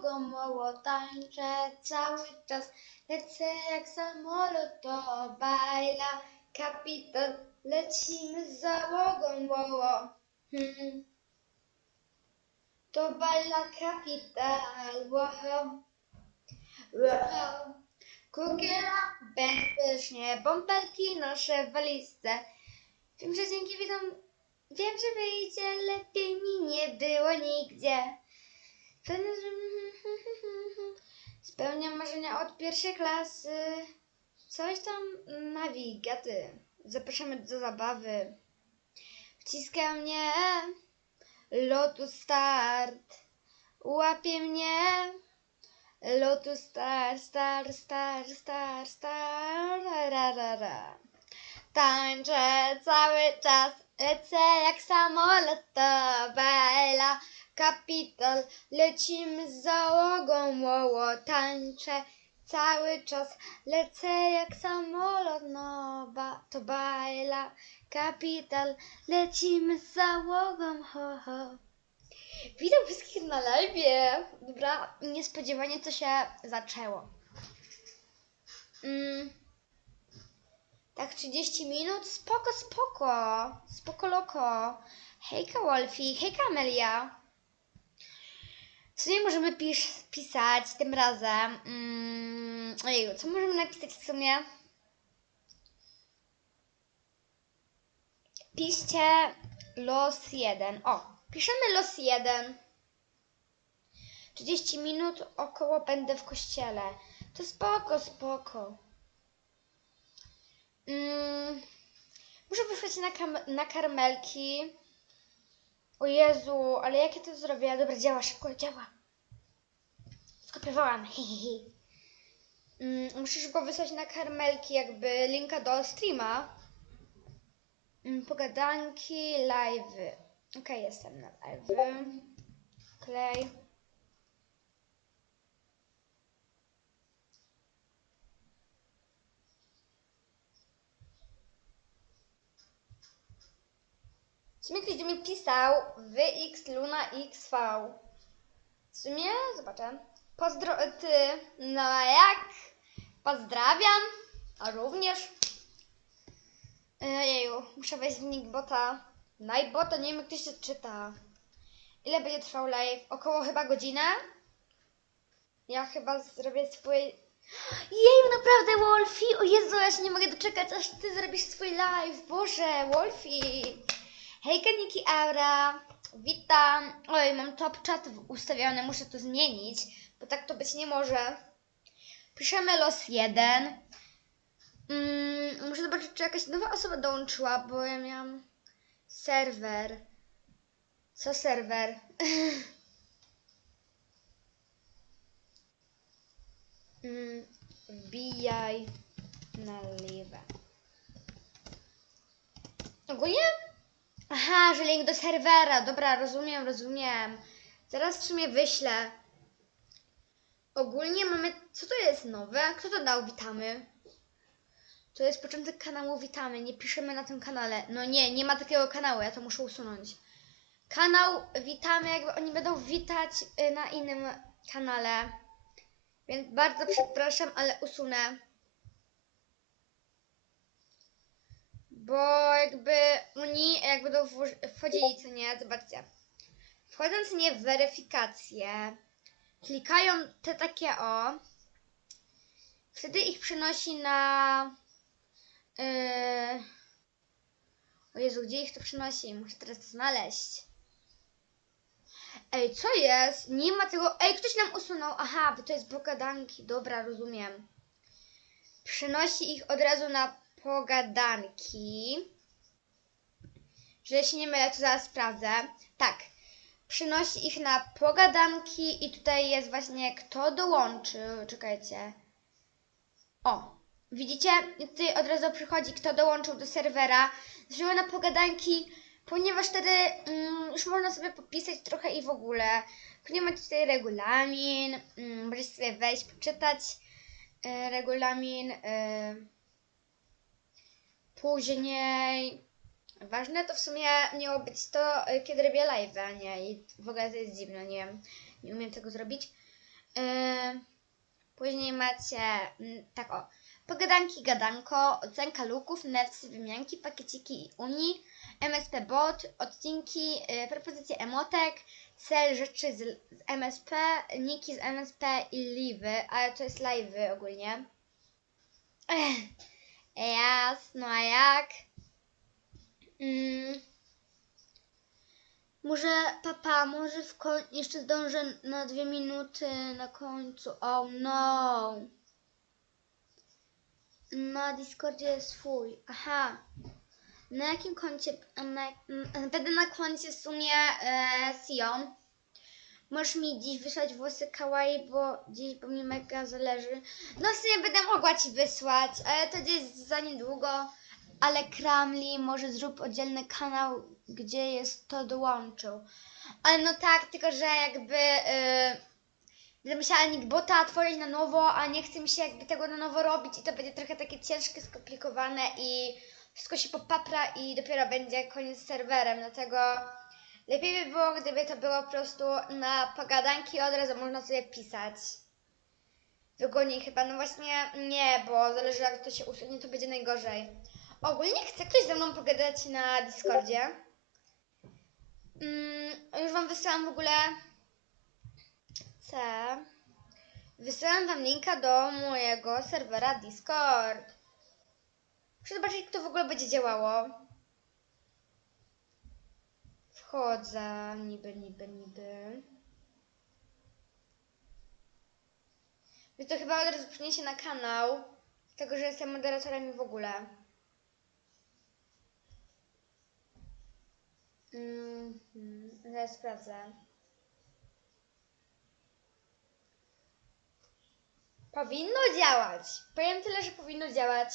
załogą mało tańczę cały czas. Lecę jak samolot do bajla, kapitan, lecimy z załogą mało. Hmm. To bajla kapital, wow. wow. Kukiela, bezpiecznie, bąbelki noszę w walizce. Wiem, że dzięki widzom, wiem, że wyjdzie, lepiej mi nie było nigdzie. Pewnie, że... Spełniam marzenia od pierwszej klasy. Coś tam nawigaty. Zapraszamy do zabawy. Wciska mnie Lotus Start. Łapie mnie Lotus Star, Star, Star, Star, Star, ra, ra, ra. Tańczę cały czas, lecę jak samolot do Bela. Kapital, lecimy z załogą, łoło, tańczę cały czas, lecę jak samolot, no ba, to bajla. Kapital, lecimy z załogą, ho, ho. Witam wszystkich na live. Dobra, niespodziewanie to się zaczęło. Mm. Tak, 30 minut? Spoko, spoko. Spoko loko. Hejka Wolfi, hejka Amelia. Co nie możemy pis pisać tym razem? Mm. Ojeju, co możemy napisać w sumie? Piszcie los 1. O, piszemy los 1. 30 minut około będę w kościele. To spoko, spoko. Mm, muszę wysłać na, na karmelki. O Jezu, ale jak ja to zrobię? Dobra, działa, szybko, działa. Skopiowałam, hehehe. Mm, wysłać na karmelki jakby linka do streama. Mm, Pogadanki, live. Okej, jestem na live. Klej. Sumie ktoś pisał VX Luna XV. W sumie, zobaczę. Pozdro ty, no jak? Pozdrawiam, a również. Jeju, muszę wejść w nick bota. Nightbota, nie wiem jak to się czyta. Ile będzie trwał live? Około chyba godzinę? Ja chyba zrobię swój... Jeju, naprawdę Wolfie! O Jezu, ja się nie mogę doczekać, aż ty zrobisz swój live. Boże, Wolfie! Hejka Niki Aura, witam. Oj, mam top chat ustawiony, muszę to zmienić, bo tak to być nie może. Piszemy los 1. Mm, muszę zobaczyć, czy jakaś nowa osoba dołączyła, bo ja miałam serwer. Co serwer? mm, wbijaj na live. Ogólnie Aha, że link do serwera. Dobra, rozumiem, rozumiem. Zaraz w sumie wyślę. Ogólnie mamy. Co to jest nowe? Kto to dał? Witamy. To jest początek kanału Witamy. Nie piszemy na tym kanale. No nie, nie ma takiego kanału. Ja to muszę usunąć. Kanał Witamy, jakby oni będą witać y, na innym kanale. Więc bardzo przepraszam, ale usunę. Bo jakby oni jak będą wchodzili, co nie, zobaczcie. Wchodząc nie w weryfikację, klikają te takie o, wtedy ich przenosi na... Yy... O Jezu, gdzie ich to przenosi? Muszę teraz to znaleźć. Ej, co jest? Nie ma tego... Ej, ktoś nam usunął. Aha, bo to jest pogadanki. Dobra, rozumiem. Przenosi ich od razu na pogadanki. Że się nie mylę, to zaraz sprawdzę. Tak. Przynosi ich na pogadanki i tutaj jest właśnie kto dołączył. Czekajcie. O, widzicie? I Tutaj od razu przychodzi kto dołączył do serwera. Zresztą na pogadanki, ponieważ wtedy mm, już można sobie popisać trochę i w ogóle. Nie macie tutaj regulamin. Mm, możecie sobie wejść, poczytać e, regulamin. E, Później. Ważne to w sumie miało być to, y, kiedy robię live, a nie. I w ogóle to jest dziwne, nie wiem. Nie umiem tego zrobić. Yy, później macie mm, tak o. Pogadanki, gadanko, ocenka luków, newsy, wymianki, pakieciki i unii, MSP bot, odcinki, yy, propozycje emotek, cel rzeczy z, z MSP, niki z MSP i live'y, ale to jest live'y ogólnie. Ech, jasno, a jak? Mm. Może, papa, może w jeszcze zdążę na dwie minuty na końcu. Oh no. Na Discordzie jest swój. Aha. Na jakim koncie? Na, na koncie w sumie e, Sion. Możesz mi dziś wysłać włosy kawaii, bo dziś, bo mi mega zależy. No w będę mogła ci wysłać, ale to gdzieś za niedługo. Ale Kramli, może zrób oddzielny kanał, gdzie jest to dołączył. Ale no tak, tylko że jakby yy, będę musiała nickbota tworzyć na nowo, a nie chce mi się jakby tego na nowo robić i to będzie trochę takie ciężkie, skomplikowane i wszystko się popapra i dopiero będzie koniec z serwerem, dlatego lepiej by było, gdyby to było po prostu na pogadanki od razu można sobie pisać. Wygodniej chyba, no właśnie nie, bo zależy jak to się usunie, to będzie najgorzej. Ogólnie chce ktoś ze mną pogadać na Discordzie. Mm, już wam wysyłam w ogóle C. Wysyłam wam linka do mojego serwera Discord. Muszę zobaczyć, jak to w ogóle będzie działało. Wchodzę, niby, niby, niby. Mnie to chyba od razu przyniesie na kanał, tego, że jestem moderatorem i w ogóle. Mhm, zaraz sprawdzę. Powinno działać. Powiem tyle, że powinno działać.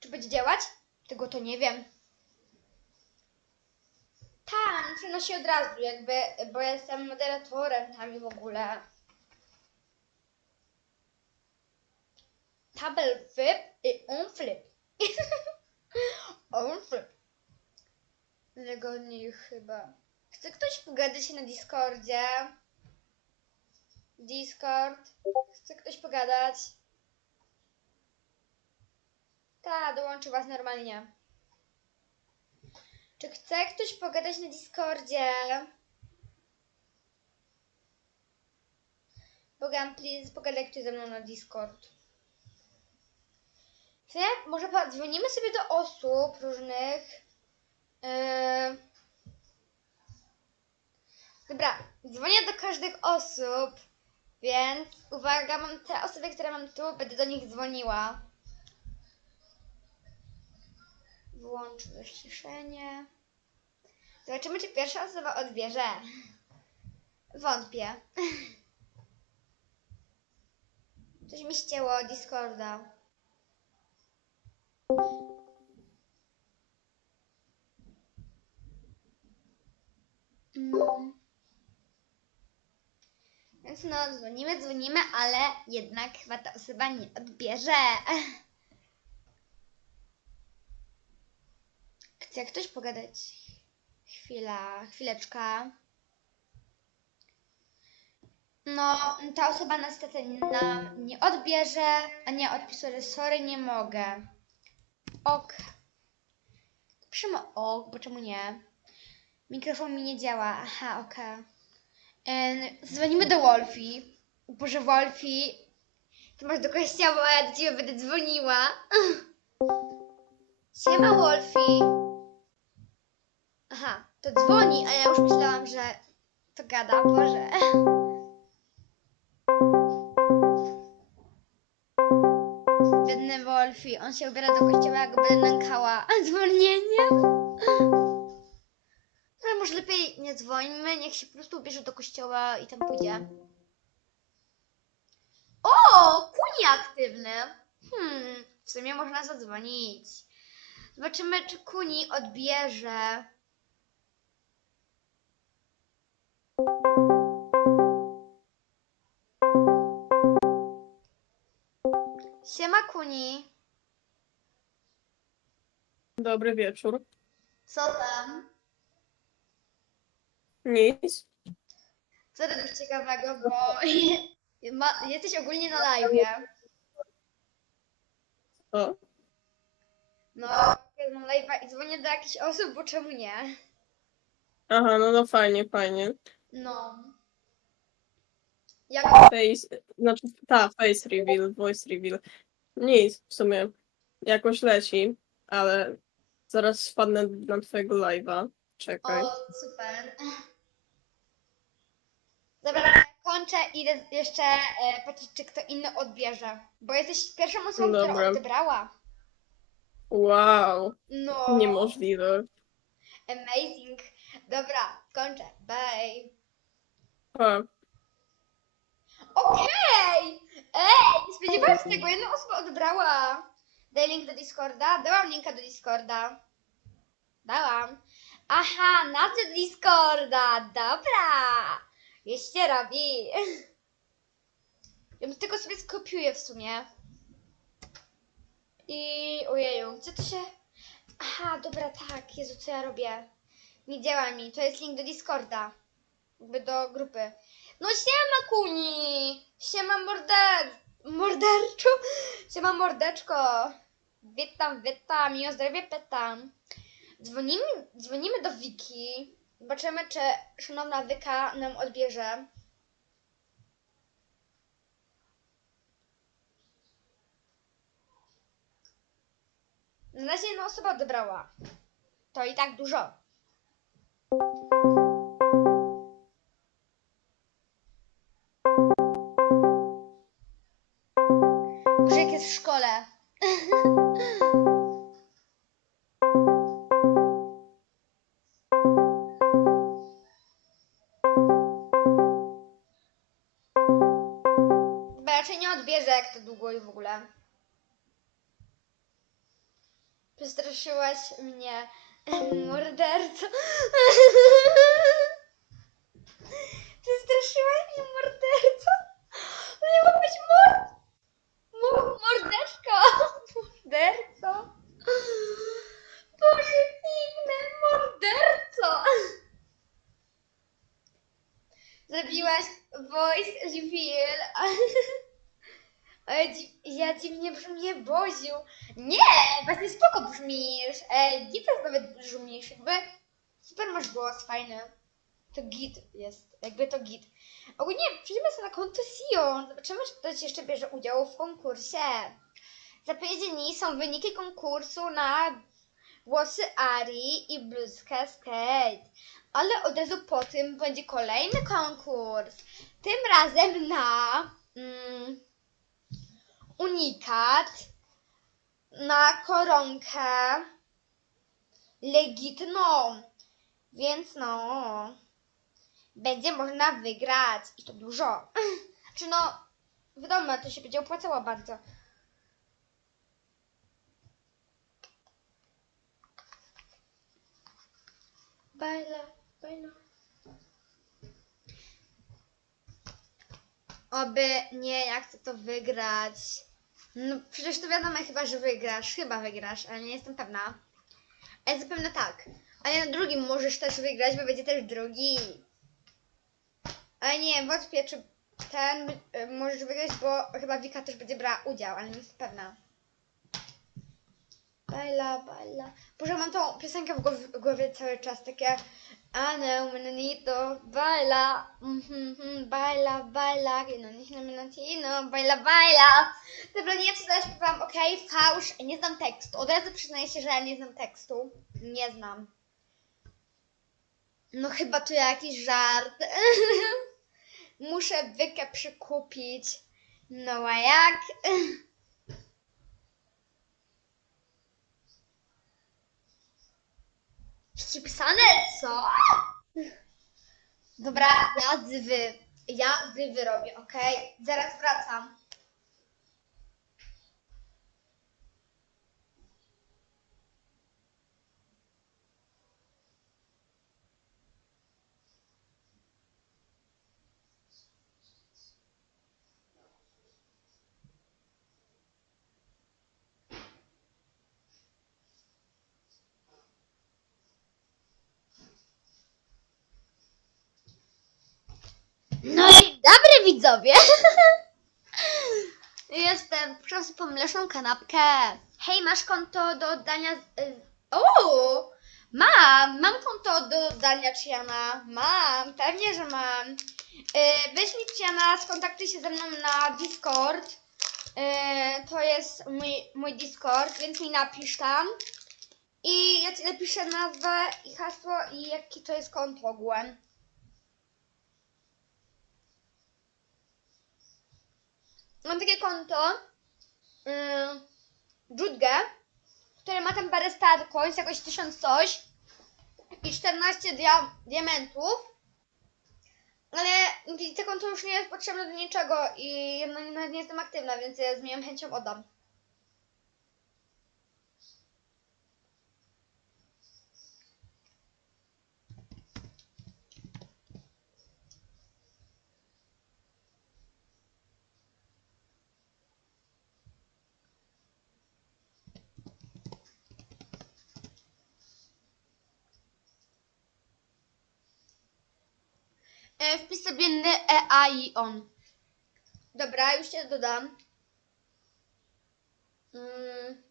Czy będzie działać? Tego to nie wiem. Tak, przenosi od razu, jakby, bo ja jestem moderatorem tam i w ogóle. Tabel flip i on flip. on flip. Wygodniej chyba. Chce ktoś pogadać na Discordzie? Discord. Chce ktoś pogadać? Ta, dołączy was normalnie. Czy chce ktoś pogadać na Discordzie? Bogam, please, pogadaj ktoś ze mną na Discord. Co ja? Może dzwonimy sobie do osób różnych. Yy... Dobra, dzwonię do każdych osób, więc uwaga, mam te osoby, które mam tu, będę do nich dzwoniła. Włącz zaciszenie. Zobaczymy, czy pierwsza osoba odbierze. Wątpię. Coś mi ścięło Discorda. Mm. Więc no, dzwonimy, dzwonimy, ale jednak chyba ta osoba nie odbierze. Chce ktoś pogadać? Chwila, chwileczka. No, ta osoba niestety nam nie odbierze, a nie odpisuje, sorry, nie mogę. Ok. Piszemy ok, bo czemu nie? Mikrofon mi nie działa. Aha. Em, Dzwonimy do Wolfi. Boże, Wolfi. Ty masz do kościoła, ja do ciebie będę dzwoniła. Siema, Wolfi. Aha, to dzwoni, a ja już myślałam, że to gada. Boże. Biedny Wolfi, on się ubiera do kościoła, jak będę nękała. Dzwonieniem? Ale może lepiej nie dzwońmy, niech się po prostu ubierze do kościoła i tam pójdzie. O, kuni aktywny. Hmm, w sumie można zadzwonić. Zobaczymy, czy kuni odbierze. Siema kuni. Dobry wieczór. Co tam? Nic. Co robisz ciekawego, bo ma, jesteś ogólnie na live. O, No, na live i dzwonię do jakichś osób, bo czemu nie? aha, no no fajnie, fajnie. No. Jak Face, znaczy, ta, face reveal, voice reveal. Nic, w sumie. Jakoś leci, ale zaraz wpadnę na twojego live'a. Czekaj. O, super. Dobra, kończę i idę jeszcze e, patrzeć, czy kto inny odbierze. Bo jesteś pierwszą osobą, która Dobra. odebrała. Wow, No. niemożliwe. Amazing. Dobra, kończę. Bye. Ha, Okej! Ej, spodziewałam się tego. Jedna osoba odebrała. Daj link do Discorda. Dałam linka do Discorda. Dałam. Aha, na do Discorda. Dobra. Już robi. Ja tylko sobie skopiuję w sumie. I ojeju, gdzie to się... Aha, dobra, tak. Jezu, co ja robię? Nie działa mi. To jest link do Discorda. Jakby do grupy. No siema kuni! Siema morder... Morderczu? Siema mordeczko! Witam, witam, miło zdrowie pytam. Dzwonimy, dzwonimy do Wiki. Zobaczymy, czy szanowna Wika nam odbierze. Na razie jedna osoba odebrała. To i tak dużo. To długo i w ogóle. Przestraszyłaś mnie, morderco. Przestraszyłaś mnie, morderco. Ale dzi- ja dziwnie brzmię, Boziu. Nie, właśnie spoko brzmisz. Jest nawet brzmisz. Jakby super masz głos, fajny. To git jest, jakby to git. Ogólnie przejdziemy sobie na konto. Zobaczymy, czy ktoś jeszcze bierze udział w konkursie. Zapowiedzieni są wyniki konkursu na głosy Ari i Blues Cascade. Ale od razu po tym będzie kolejny konkurs. Tym razem na mm, unikat, na koronkę legitną. Więc no, będzie można wygrać i to dużo. Czy no, wiadomo, to się będzie opłacało bardzo. Baila, baila. Oby nie, ja chcę to wygrać. No przecież to wiadomo chyba, że wygrasz. Chyba wygrasz, ale nie jestem pewna. Ale zapewne tak. Ale na drugim możesz też wygrać, bo będzie też drugi. Ale nie, wątpię, czy ten y, możesz wygrać, bo chyba Wika też będzie brała udział, ale nie jestem pewna. Baila, baila. Boże, mam tą piosenkę w głowie, w głowie cały czas, takie Ano, menonito, baila, mhm, mhm, baila, baila, no niech na menotino, baila, baila. Dobra, nie wiem, co teraz śpiewam, okej, fałsz, nie znam tekstu. Od razu przyznaję się, że ja nie znam tekstu. Nie znam. No chyba tu jakiś żart. Muszę wykę przykupić. No a jak? Ścipisane, co? Dobra, ja zywy. Ja zywy robię, okej? Zaraz wracam. Widzowie! Jestem, proszę po mleczną kanapkę. Hej, masz konto do oddania... y, O! Mam, mam konto do oddania Chiana. Mam, pewnie, że mam. Y, Weź mi Chiana, skontaktuj się ze mną na Discord. Y, To jest mój, mój Discord, więc mi napisz tam. I ja ci napiszę nazwę i hasło i jakie to jest konto ogółem. Mam takie konto yy, Judge, które ma tam parę star coins, jakoś 1000 coś i 14 dia diamentów. Ale to konto już nie jest potrzebne do niczego i na- nawet nie jestem aktywna, więc ja z moją chęcią oddam. E, wpisz sobie on. Dobra, już cię dodam. Mm.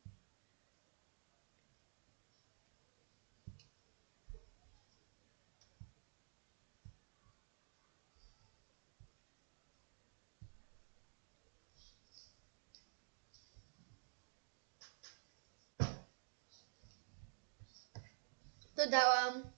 Dodałam.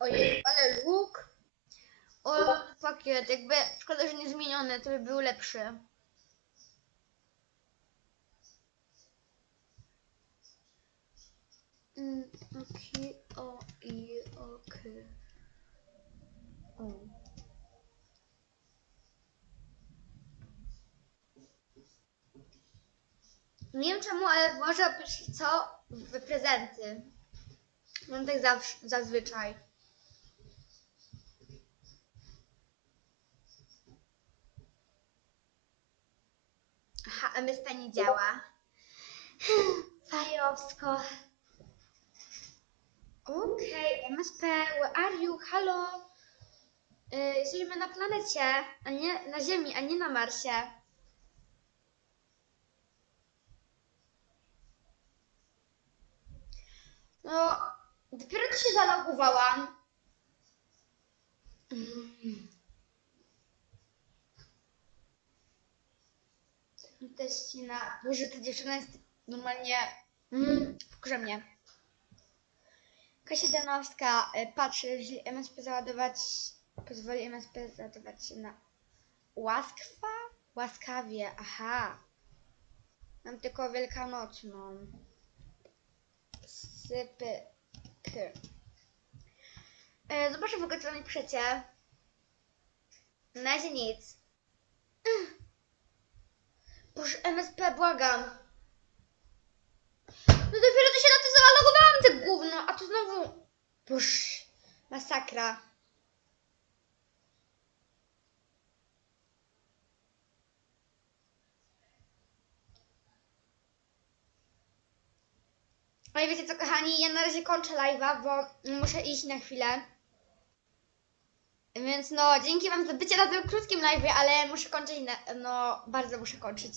Ojej, ale łuk. O, pakiet, jakby szkoda, że nie zmieniony, to by był lepszy. Mm, Okej, o i okej. O. Nie wiem czemu, ale może być co w prezenty. Mam tak zazwyczaj. Aha, MSP nie działa. Fajowsko. Okej, MSP, where are you? Halo? Y, jesteśmy na planecie, a nie na Ziemi, a nie na Marsie. No, dopiero tu się zalogowałam. Mm. Też ci na... Boże, ta dziewczyna jest normalnie... Mm, wkurza mnie. Kasia Danowska y, patrzy, jeżeli MSP załadować... Pozwoli MSP załadować się na... Łaskwa? Łaskawie, aha. Mam tylko wielkanocną. Sypy. E, zobaczę w ogóle, co mi piszecie. Na razie nic. Boże, MSP, błagam. No dopiero to się na to zalogowałam, te gówno, a tu znowu... Boże, masakra. Ale wiecie co, kochani, ja na razie kończę live'a, bo muszę iść na chwilę. Więc no, dzięki wam za bycie na tym krótkim live, ale muszę kończyć, no, bardzo muszę kończyć.